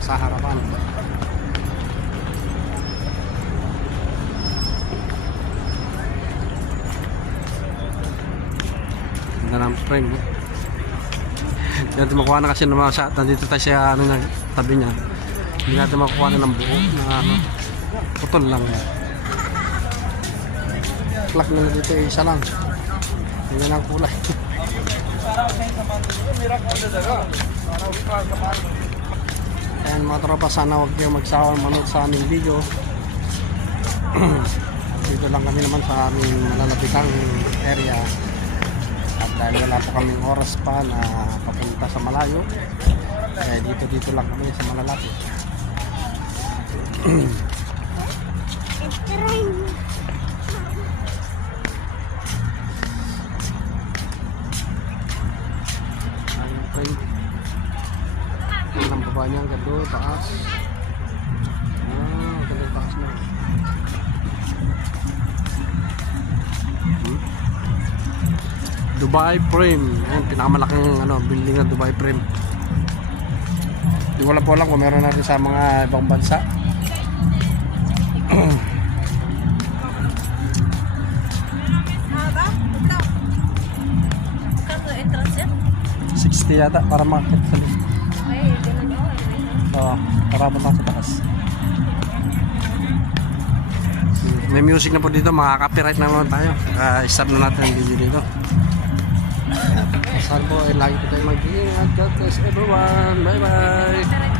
sa harapan. Ganda ng frame. Hindi natin makuha na kasi ng mga shot. Nandito tayo sa ano, tabi niya. Hindi natin makuha na ng buo na ano, putol lang yan. Plug nila dito isa lang. Ganyan ang kulay. Ayan mga tropa, sana huwag kayo magsawang manood sa aming video. Dito lang kami naman sa aming malalapitang area. At dahil wala po kaming oras pa na papunta sa malayo, eh dito lang kami sa malalapit. Ayun ang baba niya, gado, taas. Gado, taas na. Dubai Frame. Ayan, pinakamalaking ano, building na Dubai Frame. Hindi ko lang po alam kung meron natin sa mga ibang bansa. $60 yata para makakit sa list. Oo, para punta sa taas. May music na po dito, makaka-copyright naman tayo. Start na natin ang video dito. Saan po, lagi po tayo mag-iingat. God bless everyone. Bye bye.